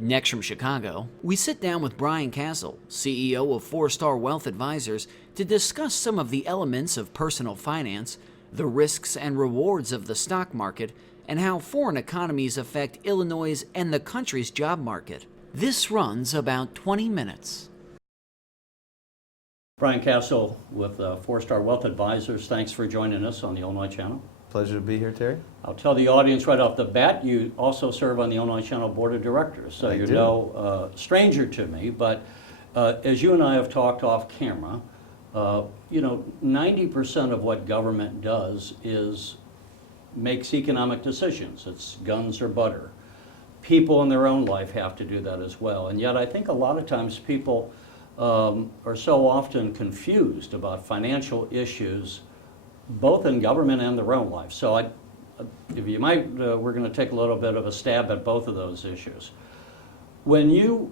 Next from Chicago, we sit down with Brian Kasal, CEO of 4-Star Wealth Advisors, to discuss some of the elements of personal finance, the risks and rewards of the stock market, and how foreign economies affect Illinois' and the country's job market. This runs about 20 minutes. Brian Kasal with 4-Star Wealth Advisors. Thanks for joining us on the Illinois Channel. Pleasure to be here, Terry. I'll tell the audience right off the bat, you also serve on the Illinois Channel Board of Directors, so you're no stranger to me. But as you and I have talked off camera, 90% of what government does is makes economic decisions. It's guns or butter. People in their own life have to do that as well. And yet I think a lot of times people are so often confused about financial issues, both in government and their own life. So if you might, we're going to take a little bit of a stab at both of those issues. When you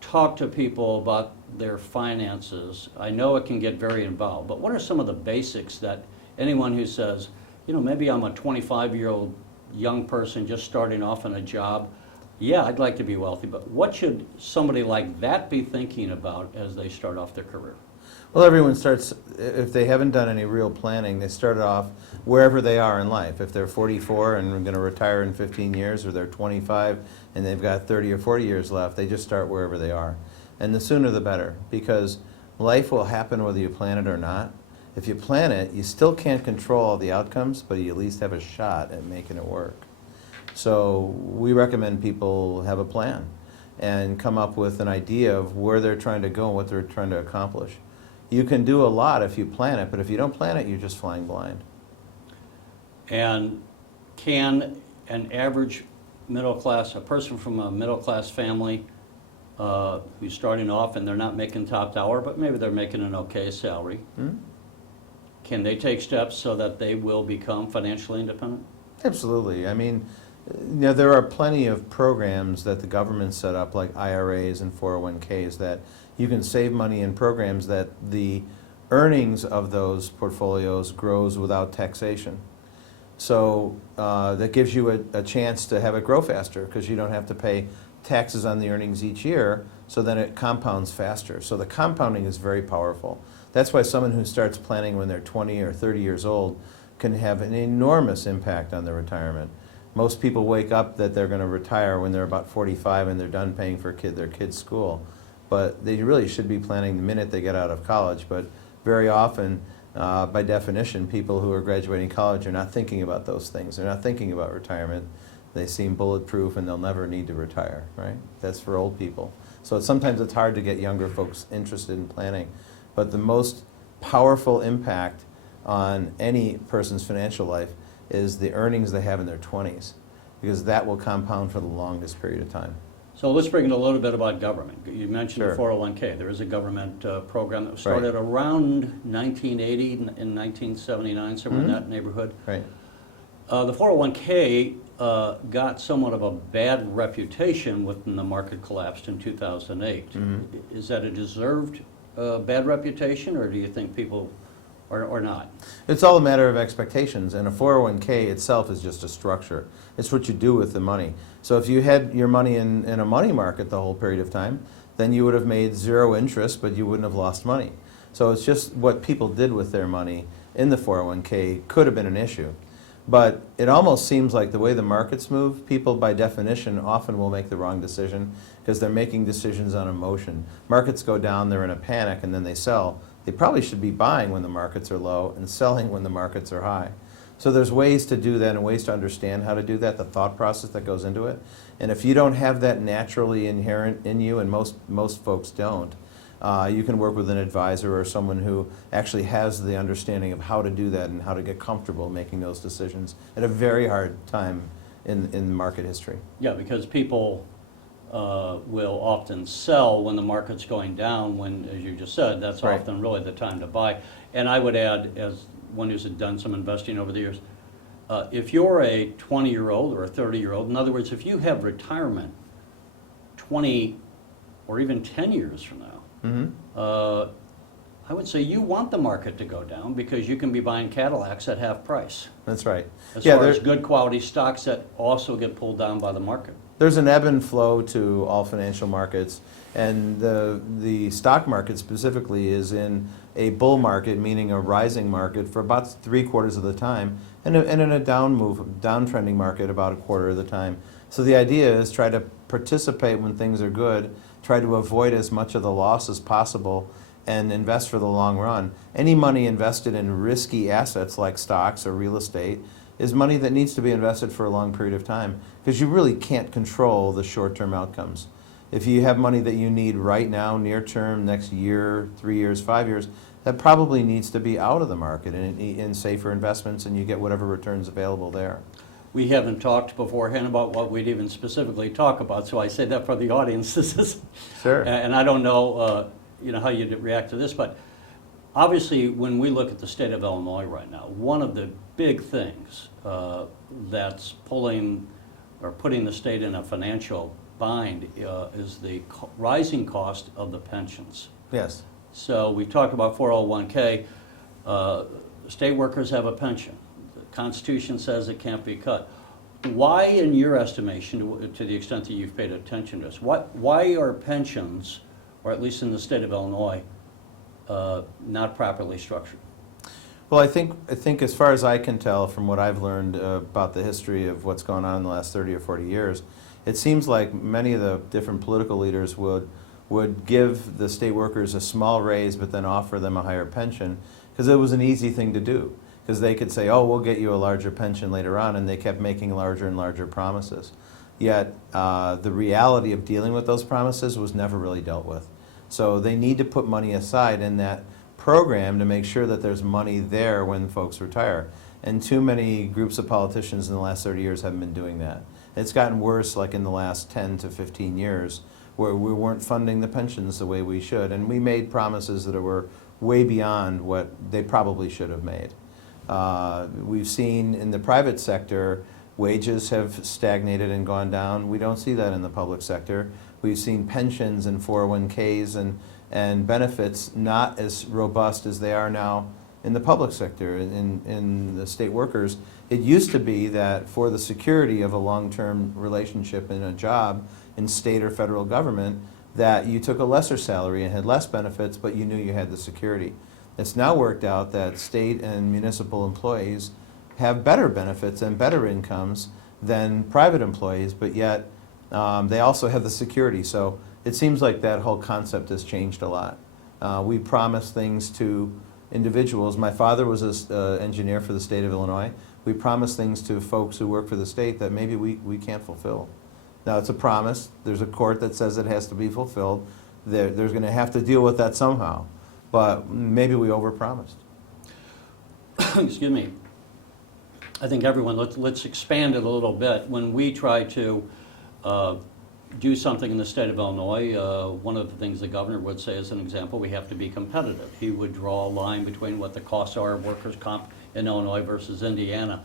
talk to people about their finances, I know it can get very involved, but what are some of the basics that anyone who says, maybe I'm a 25-year-old young person just starting off in a job, yeah, I'd like to be wealthy, but what should somebody like that be thinking about as they start off their career? Well, everyone starts, if they haven't done any real planning, they start off wherever they are in life. If they're 44 and are going to retire in 15 years, or they're 25 and they've got 30 or 40 years left, they just start wherever they are. And the sooner the better, because life will happen whether you plan it or not. If you plan it, you still can't control all the outcomes, but you at least have a shot at making it work. So we recommend people have a plan and come up with an idea of where they're trying to go and what they're trying to accomplish. You can do a lot if you plan it, but if you don't plan it, you're just flying blind. And can an average middle class, a person from a middle class family who's starting off and they're not making top dollar, but maybe they're making an okay salary, can they take steps so that they will become financially independent? Absolutely. I mean, there are plenty of programs that the government set up, like IRAs and 401ks, that you can save money in programs that the earnings of those portfolios grows without taxation. So that gives you a chance to have it grow faster, because you don't have to pay taxes on the earnings each year, so then it compounds faster. So the compounding is very powerful. That's why someone who starts planning when they're 20 or 30 years old can have an enormous impact on their retirement. Most people wake up that they're going to retire when they're about 45 and they're done paying for their kids' school. But they really should be planning the minute they get out of college. But very often, by definition, people who are graduating college are not thinking about those things. They're not thinking about retirement. They seem bulletproof and they'll never need to retire, right? That's for old people. So sometimes it's hard to get younger folks interested in planning. But the most powerful impact on any person's financial life is the earnings they have in their 20s, because that will compound for the longest period of time. So let's bring in a little bit about government. You mentioned Sure. the 401k. There is a government program that was started around 1980 and 1979, somewhere in that neighborhood. Right. The 401k got somewhat of a bad reputation when the market collapsed in 2008. Is that a deserved bad reputation, or do you think people or not? It's all a matter of expectations, and a 401k itself is just a structure. It's what you do with the money. So if you had your money in a money market the whole period of time, then you would have made zero interest, but you wouldn't have lost money. So it's just what people did with their money in the 401k could have been an issue. But it almost seems like the way the markets move, people by definition often will make the wrong decision, because they're making decisions on emotion. Markets go down, they're in a panic, and then they sell. They probably should be buying when the markets are low and selling when the markets are high. So there's ways to do that and ways to understand how to do that, the thought process that goes into it. And if you don't have that naturally inherent in you, and most folks don't, you can work with an advisor or someone who actually has the understanding of how to do that and how to get comfortable making those decisions at a very hard time in market history. Yeah, because people will often sell when the market's going down, when, as you just said, that's often really the time to buy. And I would add, as one who's done some investing over the years, if you're a 20-year-old or a 30-year-old, in other words, if you have retirement 20 or even 10 years from now, I would say you want the market to go down because you can be buying Cadillacs at half price. That's right. As Yeah, far as good quality stocks that also get pulled down by the market. there's an ebb and flow to all financial markets, and the stock market specifically is in a bull market, meaning a rising market, for about 3/4 of the time, and in a downtrending market about 1/4 of the time. So the idea is try to participate when things are good, try to avoid as much of the loss as possible, and invest for the long run. Any money invested in risky assets like stocks or real estate is money that needs to be invested for a long period of time, because you really can't control the short-term outcomes. If you have money that you need right now, near term, next year, 3 years, 5 years, that probably needs to be out of the market in safer investments, and you get whatever returns available there. We haven't talked beforehand about what we'd even specifically talk about, so I say that for the audience. This is, Sure. and I don't know, how you'd react to this, but obviously, when we look at the state of Illinois right now, one of the big things that's putting the state in a financial bind is the rising cost of the pensions. Yes. So we talk about 401k. State workers have a pension. The Constitution says it can't be cut. Why, in your estimation, to the extent that you've paid attention to this, why are pensions, or at least in the state of Illinois, not properly structured? Well, I think as far as I can tell from what I've learned about the history of what's gone on in the last 30 or 40 years, it seems like many of the different political leaders would give the state workers a small raise but then offer them a higher pension, because it was an easy thing to do, because they could say, oh, we'll get you a larger pension later on, and they kept making larger and larger promises. Yet the reality of dealing with those promises was never really dealt with. So they need to put money aside in that program to make sure that there's money there when folks retire. And too many groups of politicians in the last 30 years haven't been doing that. It's gotten worse, like in the last 10 to 15 years, where we weren't funding the pensions the way we should, and we made promises that were way beyond what they probably should have made. We've seen in the private sector, wages have stagnated and gone down. We don't see that in the public sector. We've seen pensions and 401ks and benefits not as robust as they are now in the public sector, in the state workers. It used to be that for the security of a long-term relationship in a job in state or federal government, that you took a lesser salary and had less benefits, but you knew you had the security. It's now worked out that state and municipal employees have better benefits and better incomes than private employees, but yet they also have the security. So it seems like that whole concept has changed a lot. We promise things to individuals. My father was an engineer for the state of Illinois. We promise things to folks who work for the state that maybe we can't fulfill. Now, it's a promise. There's a court that says it has to be fulfilled. There's going to have to deal with that somehow. But maybe we overpromised. Excuse me. I think everyone, let's expand it a little bit. When we try to do something in the state of Illinois, one of the things the governor would say, as an example, we have to be competitive. He would draw a line between what the costs are of workers' comp in Illinois versus Indiana.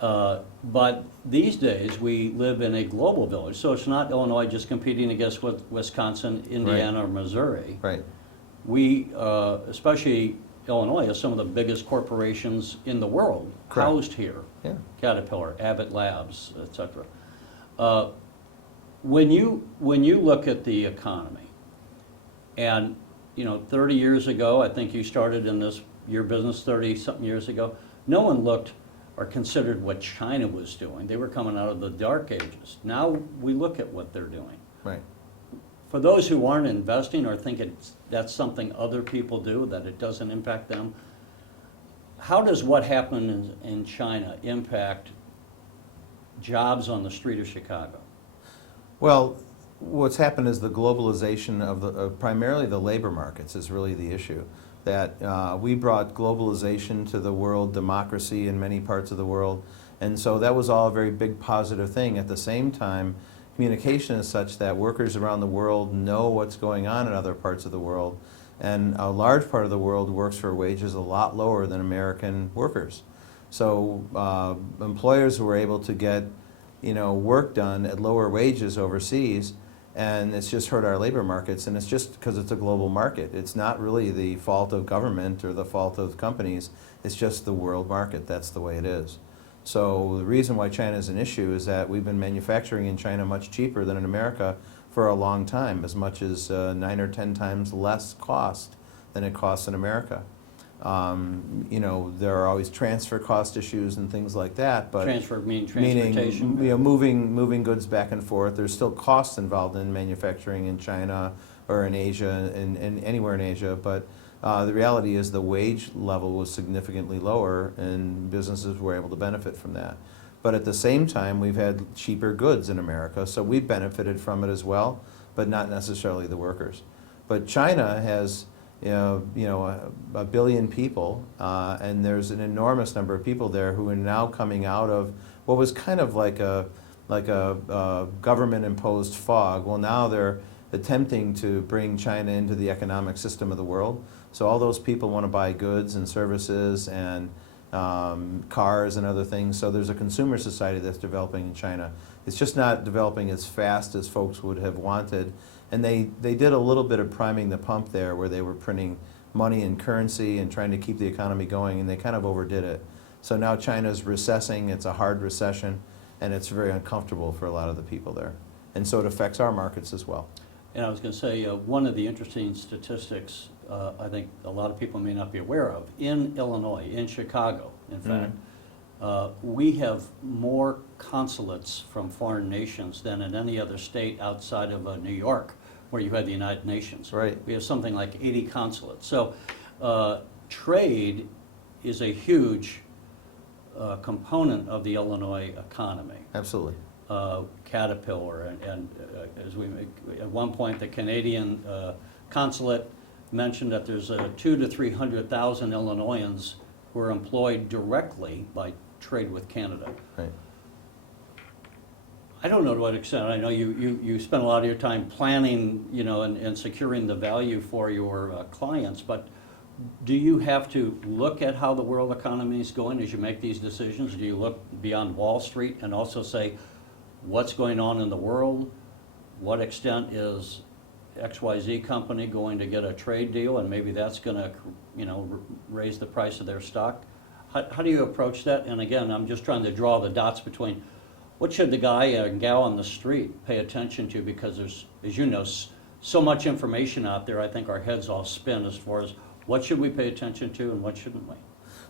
But these days, we live in a global village, so it's not Illinois just competing against Wisconsin, Indiana, or Missouri. Right. We, especially Illinois, has some of the biggest corporations in the world housed here. Yeah. Caterpillar, Abbott Labs, et cetera. When you look at the economy, and 30 years ago, I think you started in your business 30-something years ago, no one looked or considered what China was doing. They were coming out of the dark ages. Now we look at what they're doing. Right. For those who aren't investing or think that's something other people do, that it doesn't impact them, how does what happened in China impact jobs on the street of Chicago? Well, what's happened is the globalization of primarily the labor markets is really the issue. That we brought globalization to the world, democracy in many parts of the world, and so that was all a very big positive thing. At the same time, communication is such that workers around the world know what's going on in other parts of the world, and a large part of the world works for wages a lot lower than American workers. So employers were able to get work done at lower wages overseas, And it's just hurt our labor markets, and it's just because it's a global market. It's not really the fault of government or the fault of companies. It's just the world market. That's the way it is. So the reason why China is an issue is that we've been manufacturing in China much cheaper than in America for a long time, as much as 9 or 10 times less cost than it costs in America. You know, there are always transfer cost issues and things like that, but Transfer meaning transportation? meaning, you know, moving goods back and forth. There's still costs involved in manufacturing in China or in Asia and anywhere in Asia, but the reality is the wage level was significantly lower and businesses were able to benefit from that. But at the same time, we've had cheaper goods in America, so we've benefited from it as well, but not necessarily the workers. But China has a billion people, and there's an enormous number of people there who are now coming out of what was kind of like a government-imposed fog. Well, now they're attempting to bring China into the economic system of the world. So all those people want to buy goods and services and cars and other things. So there's a consumer society that's developing in China. It's just not developing as fast as folks would have wanted. And they did a little bit of priming the pump there where they were printing money and currency and trying to keep the economy going, and they kind of overdid it. So now China's recessing, it's a hard recession, and it's very uncomfortable for a lot of the people there. And so it affects our markets as well. And I was going to say, one of the interesting statistics I think a lot of people may not be aware of, in Illinois, in Chicago, in fact, we have more consulates from foreign nations than in any other state outside of New York, where you had the United Nations. Right. We have something like 80 consulates. So trade is a huge component of the Illinois economy. Absolutely. Caterpillar and as we at one point the Canadian consulate mentioned that there's 200,000 to 300,000 Illinoisans who are employed directly by trade with Canada. Right. I don't know to what extent. I know you spend a lot of your time planning, you know, and securing the value for your clients, but do you have to look at how the world economy is going as you make these decisions? Do you look beyond Wall Street and also say, what's going on in the world? What extent is XYZ company going to get a trade deal, and maybe that's going to, you know, raise the price of their stock? How do you approach that? And again, I'm just trying to draw the dots between what should the guy and gal on the street pay attention to, because there's, as you know, so much information out there. I think our heads all spin as far as what should we pay attention to and what shouldn't we?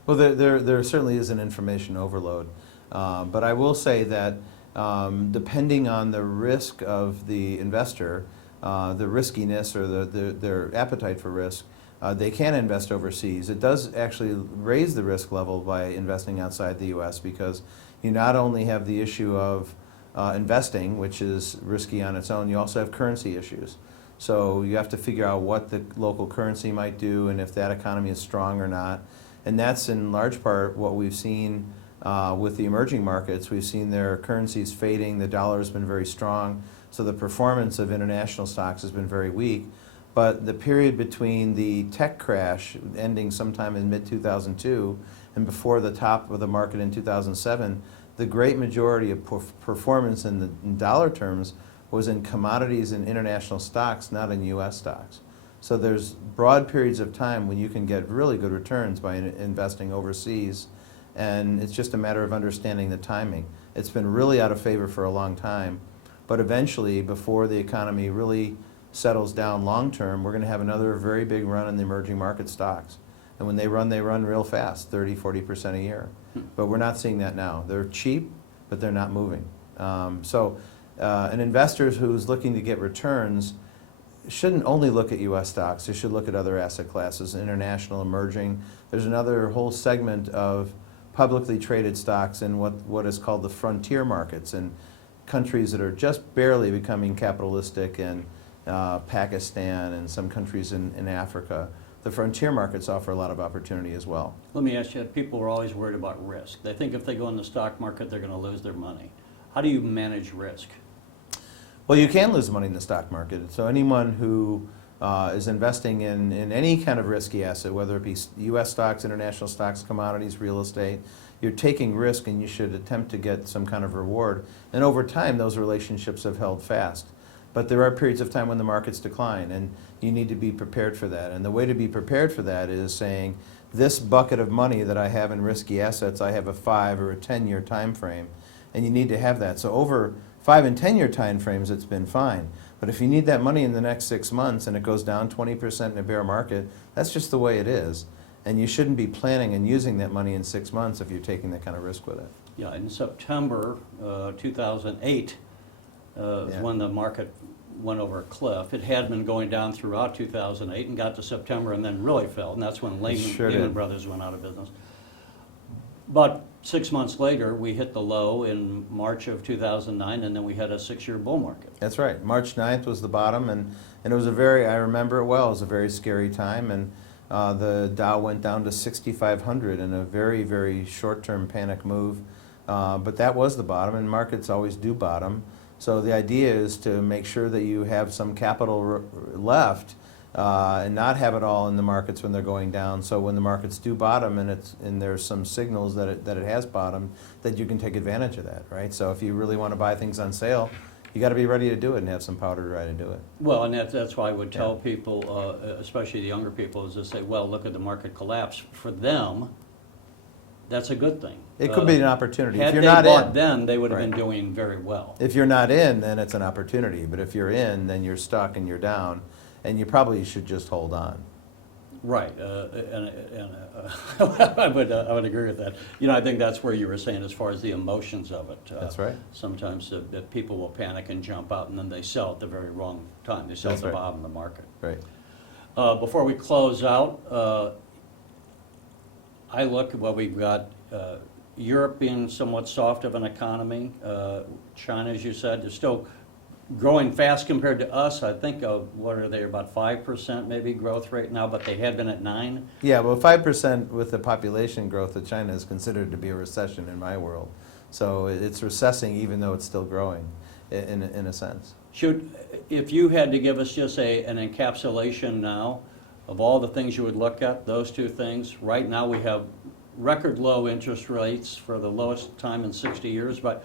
Well, there certainly is an information overload, but I will say that depending on the risk of the investor, the riskiness or their appetite for risk, they can invest overseas. It does actually raise the risk level by investing outside the U.S. because you not only have the issue of investing, which is risky on its own, you also have currency issues. So you have to figure out what the local currency might do and if that economy is strong or not. And that's in large part what we've seen with the emerging markets. We've seen their currencies fading, the dollar has been very strong, so the performance of international stocks has been very weak. But the period between the tech crash ending sometime in mid-2002 and before the top of the market in 2007, the great majority of performance in dollar terms was in commodities and international stocks, not in U.S. stocks. So there's broad periods of time when you can get really good returns by investing overseas, and it's just a matter of understanding the timing. It's been really out of favor for a long time, but eventually, before the economy really settles down long term, we're going to have another very big run in the emerging market stocks. And when they run real fast, 30–40% a year. But we're not seeing that now. They're cheap, but they're not moving. An investor who's looking to get returns shouldn't only look at U.S. stocks. They should look at other asset classes, international, emerging. There's another whole segment of publicly traded stocks in what is called the frontier markets, in countries that are just barely becoming capitalistic, in Pakistan and some countries in Africa. The frontier markets offer a lot of opportunity as well. Let me ask you, people are always worried about risk. They think if they go in the stock market, they're going to lose their money. How do you manage risk? Well, you can lose money in the stock market. So anyone who is investing in any kind of risky asset, whether it be U.S. stocks, international stocks, commodities, real estate, you're taking risk and you should attempt to get some kind of reward. And over time, those relationships have held fast. But there are periods of time when the markets decline, and you need to be prepared for that. And the way to be prepared for that is saying, this bucket of money that I have in risky assets, I have a 5 or a 10-year time frame, and you need to have that. So over 5 and 10-year time frames, it's been fine. But if you need that money in the next 6 months and it goes down 20% in a bear market, that's just the way it is. And you shouldn't be planning and using that money in 6 months if you're taking that kind of risk with it. Yeah, in September 2008 is Yeah. when the market went over a cliff. It had been going down throughout 2008 and got to September and then really fell, and that's when Sure Lehman did. Brothers went out of business. But 6 months later, we hit the low in March of 2009, and then we had a 6-year bull market. That's right. March 9th was the bottom, and it was a very, I remember it well, it was a very scary time, and the Dow went down to 6,500 in a very, very short-term panic move. But that was the bottom, and markets always do bottom. So the idea is to make sure that you have some capital left and not have it all in the markets when they're going down. So when the markets do bottom and there's some signals that it has bottomed, that you can take advantage of that, right? So if you really want to buy things on sale, you got to be ready to do it and have some powder dry to do it. Well, and that's why I would tell people, especially the younger people, is to say, well, look at the market collapse. For them, that's a good thing. It could be an opportunity. If Had you're they not bought in, then, they would have been Right. doing very well. if you're not in, then it's an opportunity. But if you're in, then you're stuck and you're down, and you probably should just hold on. Right, and I would agree with that. You know, I think that's where you were saying as far as the emotions of it. That's right. Sometimes that people will panic and jump out, and then they sell at the very wrong time. They sell That's at the right. bottom of the market. Right. Before we close out, I look at what we've got. Europe being somewhat soft of an economy. China, as you said, is still growing fast compared to us. I think, what are they, about 5% maybe growth rate now, but they had been at 9%. Yeah, well, 5% with the population growth of China is considered to be a recession in my world. So it's recessing even though it's still growing, in a sense. If you had to give us just an encapsulation now of all the things you would look at, those two things, right now we have record low interest rates for the lowest time in 60 years, but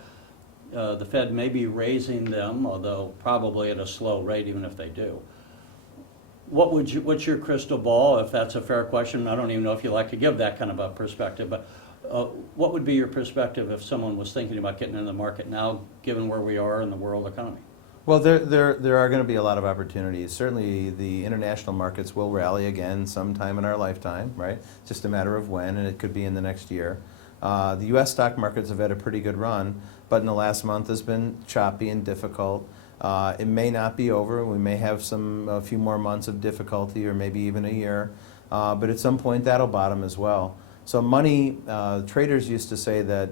the Fed may be raising them, although probably at a slow rate, even if they do. What's your crystal ball, if that's a fair question? I don't even know if you like to give that kind of a perspective, but what would be your perspective if someone was thinking about getting in the market now, given where we are in the world economy? Well, there are going to be a lot of opportunities. Certainly the international markets will rally again sometime in our lifetime, right? It's just a matter of when, and it could be in the next year. The U.S. stock markets have had a pretty good run, but in the last month has been choppy and difficult. It may not be over. We may have a few more months of difficulty, or maybe even a year. But at some point that'll bottom as well. So money, traders used to say that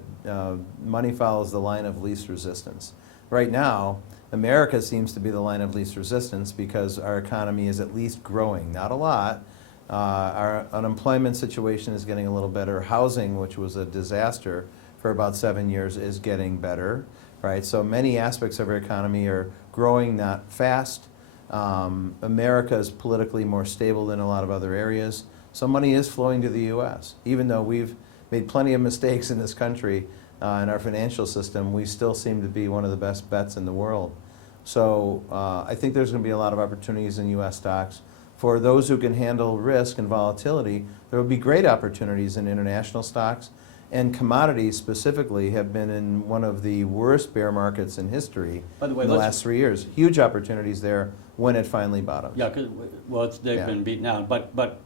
money follows the line of least resistance. Right now, America seems to be the line of least resistance because our economy is at least growing, not a lot. Our unemployment situation is getting a little better. Housing, which was a disaster for about 7 years, is getting better, right? So many aspects of our economy are growing, not fast. America is politically more stable than a lot of other areas. So money is flowing to the U.S. Even though we've made plenty of mistakes in this country, in our financial system, we still seem to be one of the best bets in the world. So I think there's going to be a lot of opportunities in U.S. stocks. For those who can handle risk and volatility, there will be great opportunities in international stocks. And commodities specifically have been in one of the worst bear markets in history By the way, in the last 3 years. Huge opportunities there when it finally bottoms. Yeah, they've been beaten down, but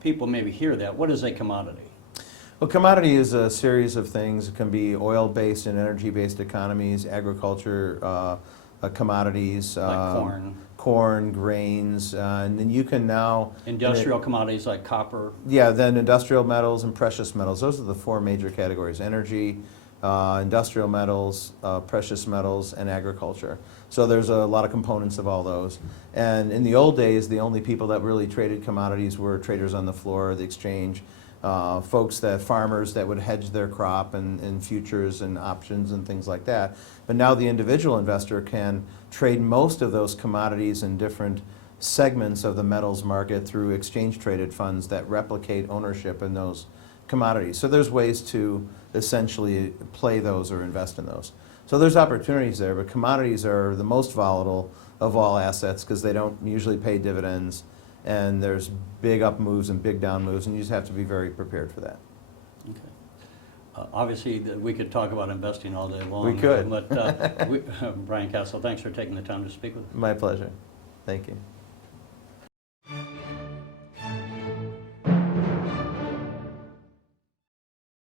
people maybe hear that. What is a commodity? Well, commodity is a series of things. It can be oil-based and energy-based economies, agriculture, commodities. Like corn, grains, and then you can now... Industrial commodities like copper. Yeah, then industrial metals and precious metals. Those are the four major categories: energy, industrial metals, precious metals, and agriculture. So there's a lot of components of all those. And in the old days, the only people that really traded commodities were traders on the floor, the exchange, farmers that would hedge their crop and futures and options and things like that. But now the individual investor can trade most of those commodities in different segments of the metals market through exchange traded funds that replicate ownership in those commodities. So there's ways to essentially play those or invest in those. So there's opportunities there, but commodities are the most volatile of all assets because they don't usually pay dividends, and there's big up moves and big down moves, and you just have to be very prepared for that. Okay. Obviously, we could talk about investing all day long. We could. But Brian Kasal, thanks for taking the time to speak with us. My pleasure. Thank you.